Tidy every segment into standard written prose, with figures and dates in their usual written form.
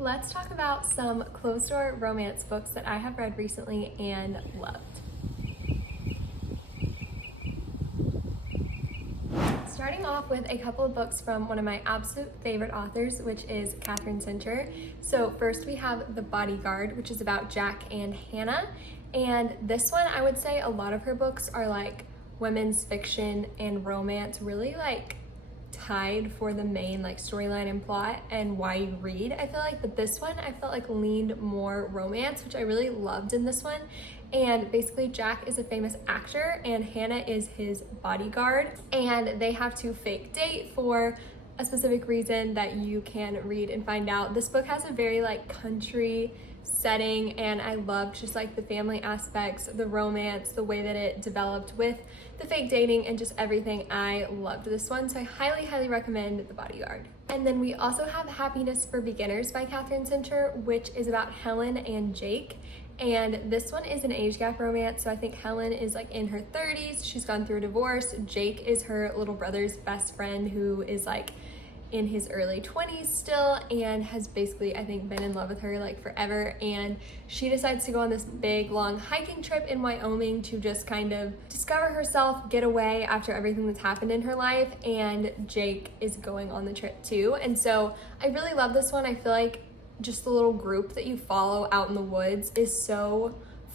Let's talk about some closed-door romance books that I have read recently and loved. Starting off with a couple of books from one of my absolute favorite authors, which is Katherine Center. So first we have The Bodyguard, which is about Jack and Hannah. And this one, I would say a lot of her books are like women's fiction and romance, really like tied for the main like storyline and plot and why you read, I feel like. But this one I felt like leaned more romance, which I really loved in this one. And basically Jack is a famous actor and Hannah is his bodyguard, and they have to fake date for a specific reason that you can read and find out. This book has a very like country setting, and I loved just like the family aspects, the romance, the way that it developed with the fake dating and just everything. I loved this one, so I highly recommend The Bodyguard. And then we also have Happiness for Beginners by Katherine Center, which is about Helen and Jake. And this one is an age gap romance, so I think Helen is like in her 30s, she's gone through a divorce. Jake is her little brother's best friend who is like in his early 20s still and has basically, I think, been in love with her like forever. And she decides to go on this big long hiking trip in Wyoming to just kind of discover herself, get away after everything that's happened in her life. And Jake is going on the trip too. And so I really love this one. I feel like just the little group that you follow out in the woods is so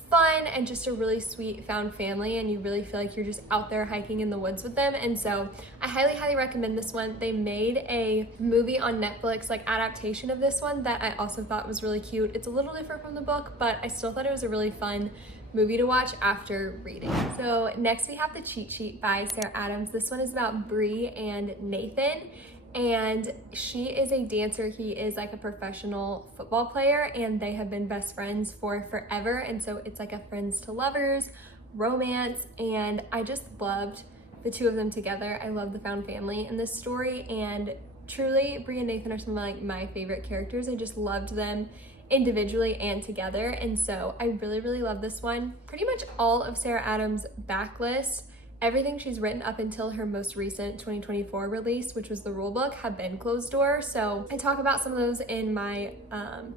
fun and just a really sweet found family, and you really feel like you're just out there hiking in the woods with them. And so I highly recommend this one. They made a movie on Netflix like adaptation of this one that I also thought was really cute. It's a little different from the book, but I still thought it was a really fun movie to watch after reading. So next we have The Cheat Sheet by Sarah Adams. This one is about Bree and Nathan, and she is a dancer, he is like a professional football player, and they have been best friends for forever. And so it's like a friends to lovers romance, and I just loved the two of them together. I love the found family in this story, and truly Bree and Nathan are some of like my favorite characters. I just loved them individually and together, and so I really love this one. Pretty much all of Sarah Adams' backlist, everything she's written up until her most recent 2024 release, which was the rule book, have been closed door. So I talk about some of those in my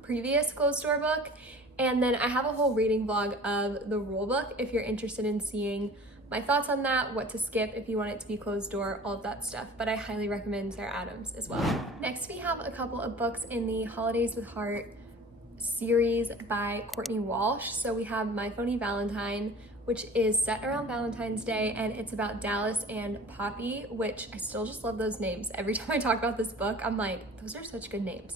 previous closed door book. And then I have a whole reading vlog of the rule book if you're interested in seeing my thoughts on that, what to skip if you want it to be closed door, all of that stuff. But I highly recommend Sarah Adams as well. Next, we have a couple of books in the Holidays with Heart series by Courtney Walsh. So we have My Phony Valentine, which is set around Valentine's Day, and it's about Dallas and Poppy, which I still just love those names. Every time I talk about this book, I'm like, those are such good names.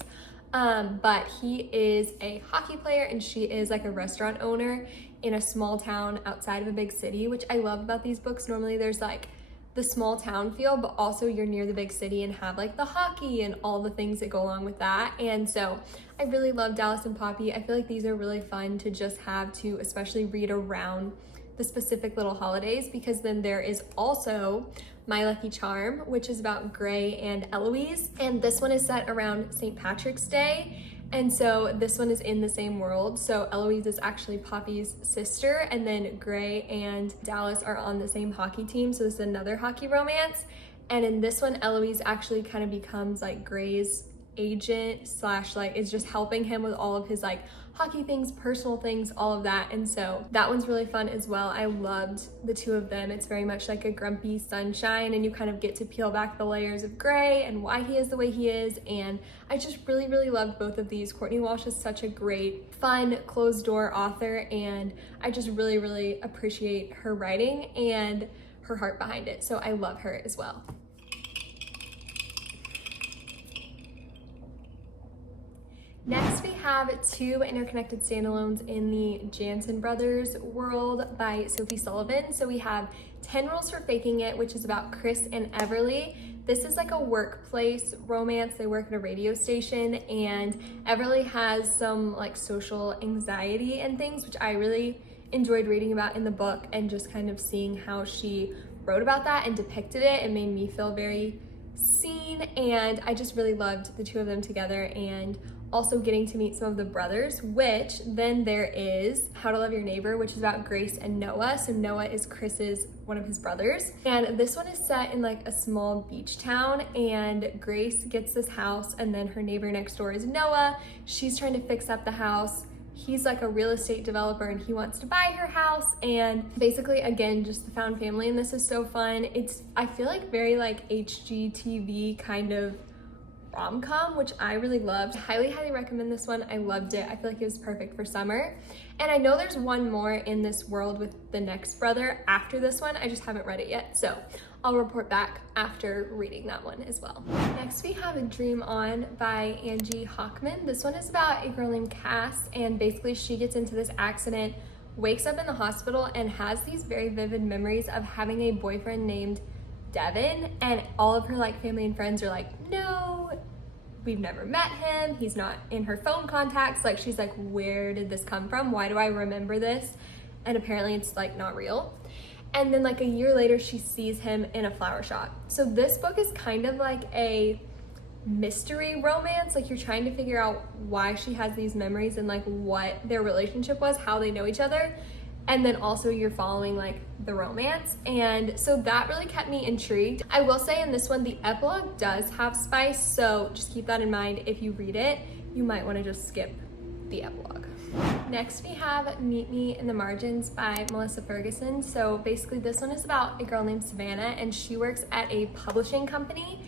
But he is a hockey player and she is like a restaurant owner in a small town outside of a big city, which I love about these books. Normally there's like the small town feel, but also you're near the big city and have like the hockey and all the things that go along with that. And so I really love Dallas and Poppy. I feel like these are really fun to just have to especially read around the specific little holidays, because then there is also My Lucky Charm, which is about Gray and Eloise, and this one is set around St. Patrick's Day, and so this one is in the same world. So Eloise is actually Poppy's sister, and then Gray and Dallas are on the same hockey team, so this is another hockey romance. And in this one, Eloise actually kind of becomes like Gray's agent slash like is just helping him with all of his like hockey things, personal things, all of that. And so that one's really fun as well. I loved the two of them. It's very much like a grumpy sunshine, and you kind of get to peel back the layers of Gray and why he is the way he is. And I just really loved both of these. Courtney Walsh is such a great, fun, closed door author, and I just really appreciate her writing and her heart behind it. So I love her as well. Next, we have two interconnected standalones in the Jansen Brothers world by Sophie Sullivan. So we have 10 Rules for Faking It, which is about Chris and Everly. This is like a workplace romance. They work at a radio station, and Everly has some like social anxiety and things, which I really enjoyed reading about in the book, and just kind of seeing how she wrote about that and depicted it. It made me feel very seen, and I just really loved the two of them together and also getting to meet some of the brothers, which then there is How to Love Your Neighbor, which is about Grace and Noah. So Noah is Chris's, one of his brothers. And this one is set in like a small beach town, and Grace gets this house, and then her neighbor next door is Noah. She's trying to fix up the house. He's like a real estate developer and he wants to buy her house. And basically, again, just the found family in this is so fun. It's, I feel like, very like HGTV kind of rom-com, which I really loved. Highly recommend this one. I loved it. I feel like it was perfect for summer. And I know there's one more in this world with the next brother after this one. I just haven't read it yet, so I'll report back after reading that one as well. Next we have Dream On by Angie Hockman. This one is about a girl named Cass, and basically she gets into this accident, wakes up in the hospital, and has these very vivid memories of having a boyfriend named Devin, and all of her like family and friends are like, no, we've never met him, he's not in her phone contacts. Like, she's like, where did this come from? Why do I remember this? And apparently it's like not real. And then like a year later she sees him in a flower shop. So this book is kind of like a mystery romance. Like, you're trying to figure out why she has these memories and like what their relationship was, how they know each other. And then also you're following like the romance. And so that really kept me intrigued. I will say in this one, the epilogue does have spice. So just keep that in mind. If you read it, you might want to just skip the epilogue. Next we have Meet Me in the Margins by Melissa Ferguson. So basically this one is about a girl named Savannah, and she works at a publishing company.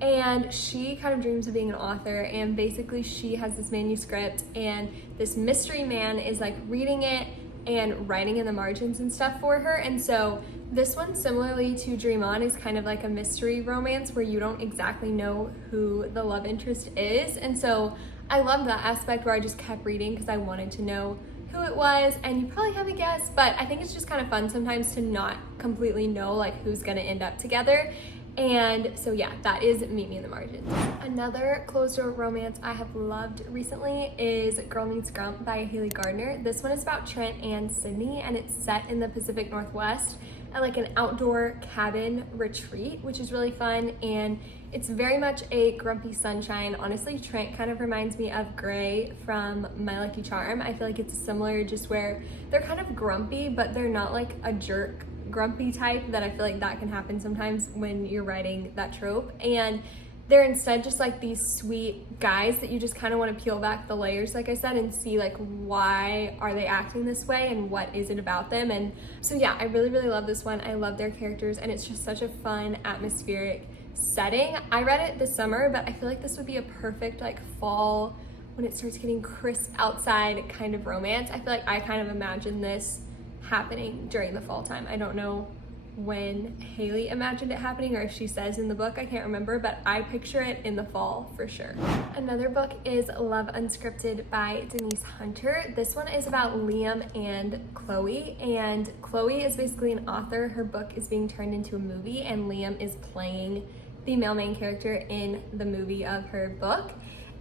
And she kind of dreams of being an author, and basically she has this manuscript and this mystery man is like reading it and writing in the margins and stuff for her. And so this one, similarly to Dream On, is kind of like a mystery romance where you don't exactly know who the love interest is. And so I love that aspect where I just kept reading because I wanted to know who it was, and you probably have a guess, but I think it's just kind of fun sometimes to not completely know like who's gonna end up together. And so yeah, that is Meet Me in the Margins. Another closed door romance I have loved recently is Girl Meets Grump by Hailey Gardiner. This one is about Trent and Sydney, and it's set in the Pacific Northwest at like an outdoor cabin retreat, which is really fun. And it's very much a grumpy sunshine. Honestly, Trent kind of reminds me of Gray from My Lucky Charm. I feel like it's similar, just where they're kind of grumpy, but they're not like a jerk grumpy type that I feel like that can happen sometimes when you're writing that trope. And they're instead just like these sweet guys that you just kind of want to peel back the layers, like I said, and see like why are they acting this way and what is it about them. And so yeah, I really love this one. I love their characters, and it's just such a fun atmospheric setting. I read it this summer, but I feel like this would be a perfect like fall, when it starts getting crisp outside, kind of romance. I feel like I kind of imagine this happening during the fall time. I don't know when Hailey imagined it happening, or if she says in the book, I can't remember, but I picture it in the fall for sure. Another book is Love Unscripted by Denise Hunter. This one is about Liam and Chloe, and Chloe is basically an author. Her book is being turned into a movie, and Liam is playing the male main character in the movie of her book.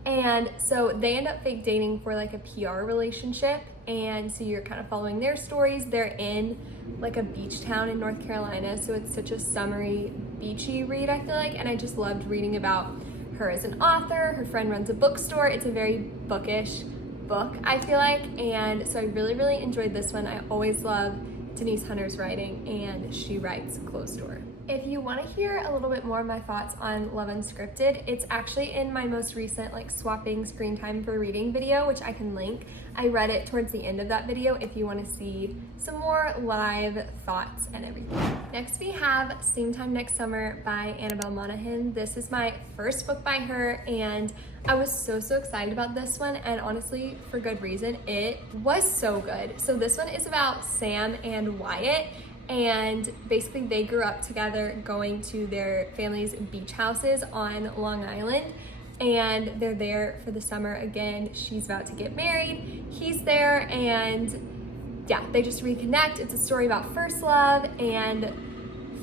And so they end up fake dating for like a PR relationship, and so you're kind of following their stories. They're in like a beach town in North Carolina, so it's such a summery, beachy read, I feel like, and I just loved reading about her as an author. Her friend runs a bookstore. It's a very bookish book, I feel like, and so I really enjoyed this one. I always love Denise Hunter's writing, and she writes closed door. If you want to hear a little bit more of my thoughts on Love Unscripted, it's actually in my most recent like swapping screen time for reading video, which I can link. I read it towards the end of that video if you want to see some more live thoughts and everything. Next we have Same Time Next Summer by Annabel Monoghan. This is my first book by her, and I was so excited about this one, and honestly for good reason. It was so good. So this one is about Sam and Wyatt, and basically they grew up together going to their family's beach houses on Long Island, and they're there for the summer again. She's about to get married, he's there, and yeah, they just reconnect. It's a story about first love and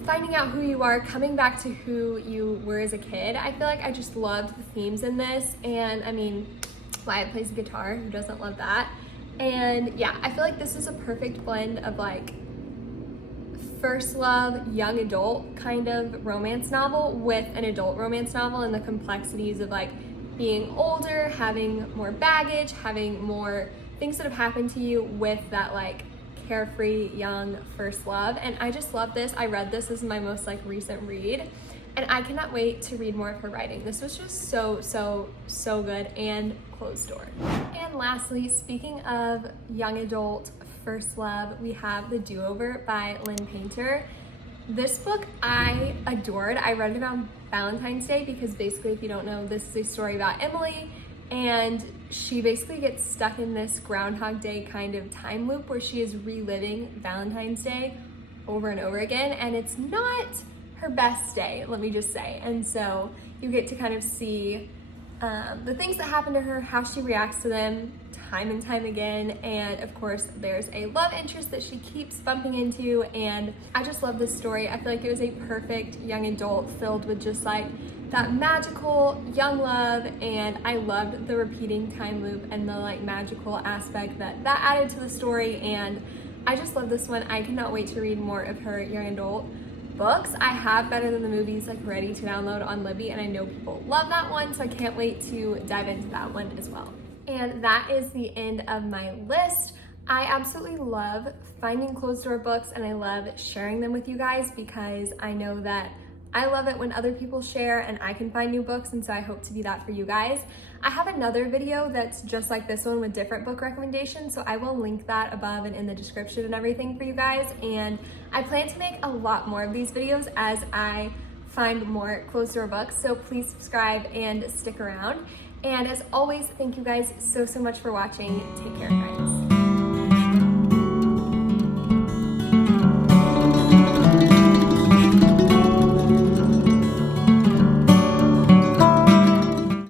finding out who you are, coming back to who you were as a kid. I feel like I just loved the themes in this, and I mean, Wyatt plays guitar, who doesn't love that? And yeah, I feel like this is a perfect blend of like first love, young adult kind of romance novel with an adult romance novel, and the complexities of like being older, having more baggage, having more things that have happened to you with that like carefree young first love. And I just love this. I read this. This is my most like recent read, and I cannot wait to read more of her writing. This was just so good, and closed door. And lastly, speaking of young adult first love, we have The Do-Over by Lynn Painter. This book I adored. I read it on Valentine's Day because basically, if you don't know, this is a story about Emily, and she basically gets stuck in this Groundhog Day kind of time loop where she is reliving Valentine's Day over and over again, and it's not her best day, let me just say. And so you get to kind of see the things that happen to her, how she reacts to them time and time again, and of course there's a love interest that she keeps bumping into, and I just love this story. I feel like it was a perfect young adult filled with just like that magical young love, and I loved the repeating time loop and the like magical aspect that added to the story, and I just love this one. I cannot wait to read more of her young adult books. I have Better Than the Movies like ready to download on Libby, and I know people love that one, so I can't wait to dive into that one as well. And that is the end of my list. I absolutely love finding closed door books, and I love sharing them with you guys because I know that I love it when other people share and I can find new books, and so I hope to be that for you guys. I have another video that's just like this one with different book recommendations, so I will link that above and in the description and everything for you guys. And I plan to make a lot more of these videos as I find more closed door books, so please subscribe and stick around. And as always, thank you guys so much for watching. Take care, guys.